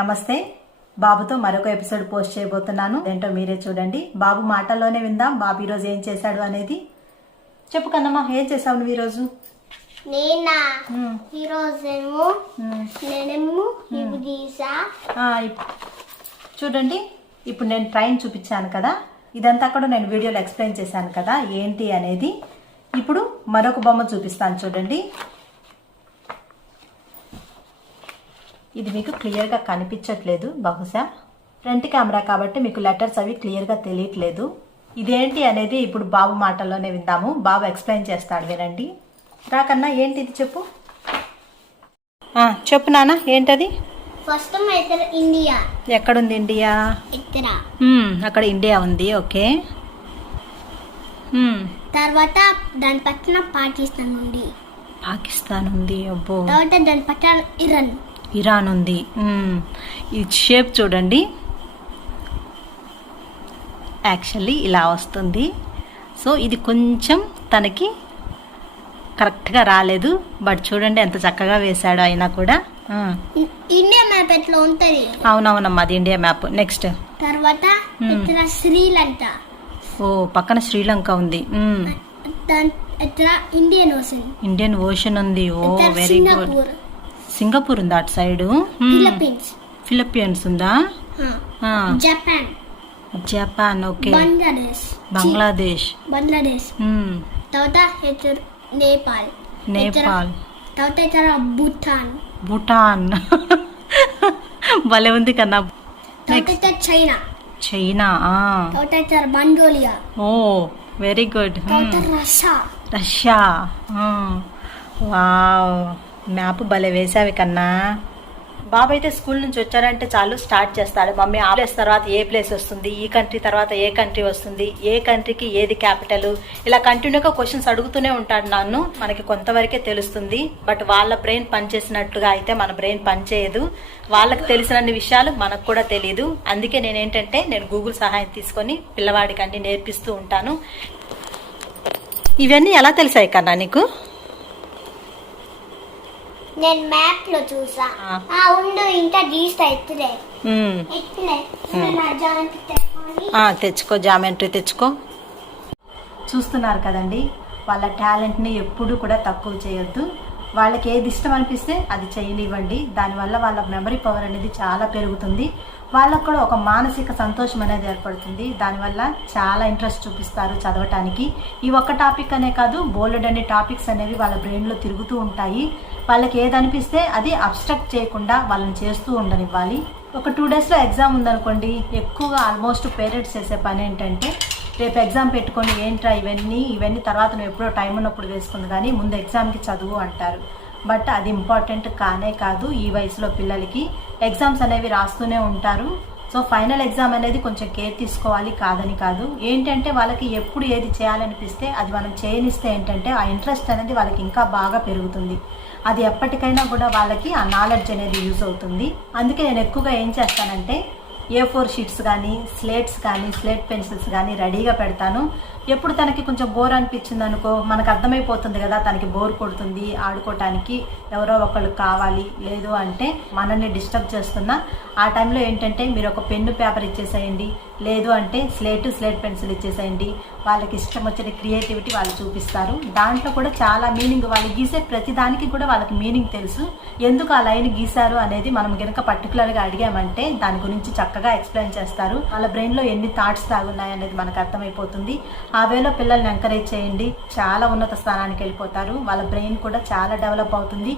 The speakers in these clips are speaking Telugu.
నమస్తే. బాబుతో మరొక ఎపిసోడ్ పోస్ట్ చేయబోతున్నాను. ఏంటో మీరే చూడండి. బాబు మాటల్లోనే విందాం బాబు ఈరోజు ఏం చేశాడు అనేది. చెప్పు కన్నమ్మా, ఏం చేసావు నువ్వు ఈరోజు? చూడండి, ఇప్పుడు నేను ట్రైన్ చూపించాను కదా, ఇదంతా కూడా నేను వీడియోలో ఎక్స్ప్లెయిన్ చేశాను కదా ఏంటి అనేది. ఇప్పుడు మరొక బొమ్మ చూపిస్తాను చూడండి. ఇది మీకు క్లియర్గా కనిపించట్లేదు, బహుశా ఫ్రంట్ కెమెరా కాబట్టి మీకు లెటర్స్ అవి క్లియర్గా తెలియట్లేదు. ఇదేంటి అనేది ఇప్పుడు బాబు మాటల్లోనే విందాము. బాబు ఎక్స్ప్లెయిన్ చేస్తాడు, వినండి. రాకన్నా ఏంటి ఇది చెప్పు. చెప్పు నాన్న, ఏంటది? First India. ఎక్కడుంది ఇండియా? అక్కడ ఇండియా ఉంది. ఓకే. తర్వాత దాని పక్కన పాకిస్తాన్ ఉంది. పాకిస్తాన్ ఉంది. అబ్బో. తర్వాత దాని పక్కన ఇరాన్ ఉంది. ఈ షేప్ చూడండి, యాక్చువల్లీ ఇలా వస్తుంది. సో ఇది కొంచెం తనకి కరెక్ట్గా రాలేదు, బట్ చూడండి ఎంత చక్కగా వేశాడో. అయినా కూడా ఇండియా మ్యాప్ ఎట్లా ఉంటుంది? అవునవునమ్మా, అది ఇండియా మ్యాప్. నెక్స్ట్ తర్వాత శ్రీలంక. ఓ, పక్కన శ్రీలంక ఉంది. ఇండియన్ ఓషన్ ఉంది. ఓ, వెరీ గుడ్. సింగపూర్ ఉందా అటు సైడ్? ఫిలిప్పీన్స్ ఉందా? జపాన్. ఓకే. బంగ్లాదేశ్. తర్వాత నేపాల్. తర్వాత భూటాన్. భలే ఉంది కన్నా. China. Mongolia. Oh, very good. Russia. Wow, map భలే వేసావి కన్నా. బాబు అయితే స్కూల్ నుంచి వచ్చారంటే చాలు స్టార్ట్ చేస్తాడు. మమ్మీ ఆ ప్లేస్ తర్వాత ఏ ప్లేస్ వస్తుంది, ఈ కంట్రీ తర్వాత ఏ కంట్రీ వస్తుంది, ఏ కంట్రీకి ఏది క్యాపిటల్, ఇలా కంటిన్యూగా క్వశ్చన్స్ అడుగుతూనే ఉంటాడు నన్ను. మనకి కొంతవరకే తెలుస్తుంది, బట్ వాళ్ళ బ్రెయిన్ పనిచేసినట్టుగా అయితే మన బ్రెయిన్ పనిచేయదు. వాళ్ళకి తెలిసినన్ని విషయాలు మనకు కూడా తెలియదు. అందుకే నేను గూగుల్ సహాయం తీసుకొని పిల్లవాడికి అన్ని నేర్పిస్తూ ఉంటాను. ఇవన్నీ ఎలా తెలిసాయి కన్నా నీకు? నేను మ్యాప్ లో చూసా. ఉండు, ఇంకా గీస్తా. తెచ్చుకో, జామెంట్రీ తెచ్చుకో. చూస్తున్నారు కదండి, వాళ్ళ టాలెంట్ని ఎప్పుడు కూడా తక్కువ చేయొద్దు. వాళ్ళకి ఏది ఇష్టం అనిపిస్తే అది చేయనివ్వండి. దానివల్ల వాళ్ళ మెమరీ పవర్ అనేది చాలా పెరుగుతుంది. వాళ్ళకు కూడా ఒక మానసిక సంతోషం అనేది ఏర్పడుతుంది. దానివల్ల చాలా ఇంట్రెస్ట్ చూపిస్తారు చదవటానికి. ఈ ఒక్క టాపిక్ అనే కాదు, బోల్డ్ అనే టాపిక్స్ అనేవి వాళ్ళ బ్రెయిన్లో తిరుగుతూ ఉంటాయి. వాళ్ళకి ఏది అనిపిస్తే అది అబ్స్ట్రక్ట్ చేయకుండా వాళ్ళని చేస్తూ ఉండనివ్వాలి. ఒక 2 డేస్లో ఎగ్జామ్ ఉందనుకోండి, ఎక్కువగా ఆల్మోస్ట్ పేరెంట్స్ చేసే పని ఏంటంటే, రేపు ఎగ్జామ్ పెట్టుకొని ఏంట్రా ఇవన్నీ తర్వాత నువ్వు ఎప్పుడో టైం ఉన్నప్పుడు వేసుకుంది కానీ ముందు ఎగ్జామ్కి చదువు అంటారు. బట్ అది ఇంపార్టెంట్ కానే కాదు. ఈ వయసులో పిల్లలకి ఎగ్జామ్స్ అనేవి రాస్తూనే ఉంటారు. సో ఫైనల్ ఎగ్జామ్ అనేది కొంచెం కేర్ తీసుకోవాలి, కాదని కాదు. ఏంటంటే వాళ్ళకి ఎప్పుడు ఏది చేయాలనిపిస్తే అది మనం చేయనిస్తే ఏంటంటే ఆ ఇంట్రెస్ట్ అనేది వాళ్ళకి ఇంకా బాగా పెరుగుతుంది. అది ఎప్పటికైనా కూడా వాళ్ళకి ఆ నాలెడ్జ్ అనేది యూజ్ అవుతుంది. అందుకే నేను ఎక్కువగా ఏం చేస్తానంటే A4 షీట్స్ కానీ, స్లేట్స్ కానీ, స్లేట్ పెన్సిల్స్ కానీ రెడీగా పెడతాను. ఎప్పుడు తనకి కొంచెం బోర్ అనిపించింది అనుకో, మనకు అర్థమైపోతుంది కదా తనకి బోర్ కొడుతుంది, ఆడుకోవటానికి ఎవరో ఒకళ్ళు కావాలి, లేదు అంటే మనల్ని డిస్టర్బ్ చేస్తున్నా ఆ టైంలో ఏంటంటే మీరు ఒక పెన్ను పేపర్ ఇచ్చేసేయండి, లేదు అంటే స్లేట్ పెన్సిల్ ఇచ్చేసేయండి. వాళ్ళకి ఇష్టం వచ్చిన క్రియేటివిటీ వాళ్ళు చూపిస్తారు. దాంట్లో కూడా చాలా మీనింగ్, వాళ్ళు గీసే ప్రతి దానికి కూడా వాళ్ళకి మీనింగ్ తెలుసు. ఎందుకు ఆ లైన్ గీశారు అనేది మనం కనుక పర్టికులర్గా అడిగామంటే దాని గురించి చక్కగా ఎక్స్ప్లెయిన్ చేస్తారు. వాళ్ళ బ్రెయిన్లో ఎన్ని థాట్స్ దాగున్నాయి అనేది మనకు అర్థమైపోతుంది. ఆ వేలో పిల్లల్ని ఎంకరేజ్ చేయండి, చాలా ఉన్నత స్థానానికి వెళ్ళిపోతారు. వాళ్ళ బ్రెయిన్ కూడా చాలా డెవలప్ అవుతుంది.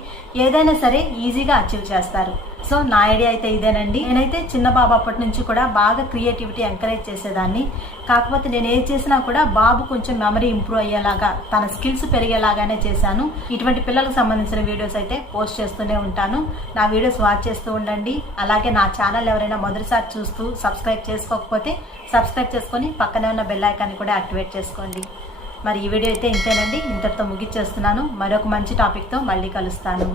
ఏదైనా సరే ఈజీగా అచీవ్ చేస్తారు. సో నా ఐడియా అయితే ఇదేనండి. నేనైతే చిన్న బాబు అప్పటి నుంచి కూడా బాగా క్రియేటివిటీ ఎంకరేజ్ చేసేదాన్ని. కాకపోతే నేను ఏది చేసినా కూడా బాబు కొంచెం మెమరీ ఇంప్రూవ్ అయ్యేలాగా, తన స్కిల్స్ పెరిగేలాగానే చేశాను. ఇటువంటి పిల్లలకు సంబంధించిన వీడియోస్ అయితే పోస్ట్ చేస్తూనే ఉంటాను. నా వీడియోస్ వాచ్ చేస్తూ ఉండండి. అలాగే నా ఛానల్ ఎవరైనా మొదటిసారి చూస్తూ సబ్స్క్రైబ్ చేసుకోకపోతే సబ్స్క్రైబ్ చేసుకొని పక్కనే ఉన్న బెల్ ఐకాన్ని కూడా యాక్టివేట్ చేసుకోండి. మరి ఈ వీడియో అయితే ఇంతేనండి. ఇంతటితో ముగిచ్చేస్తున్నాను. మరొక మంచి టాపిక్తో మళ్ళీ కలుస్తాను.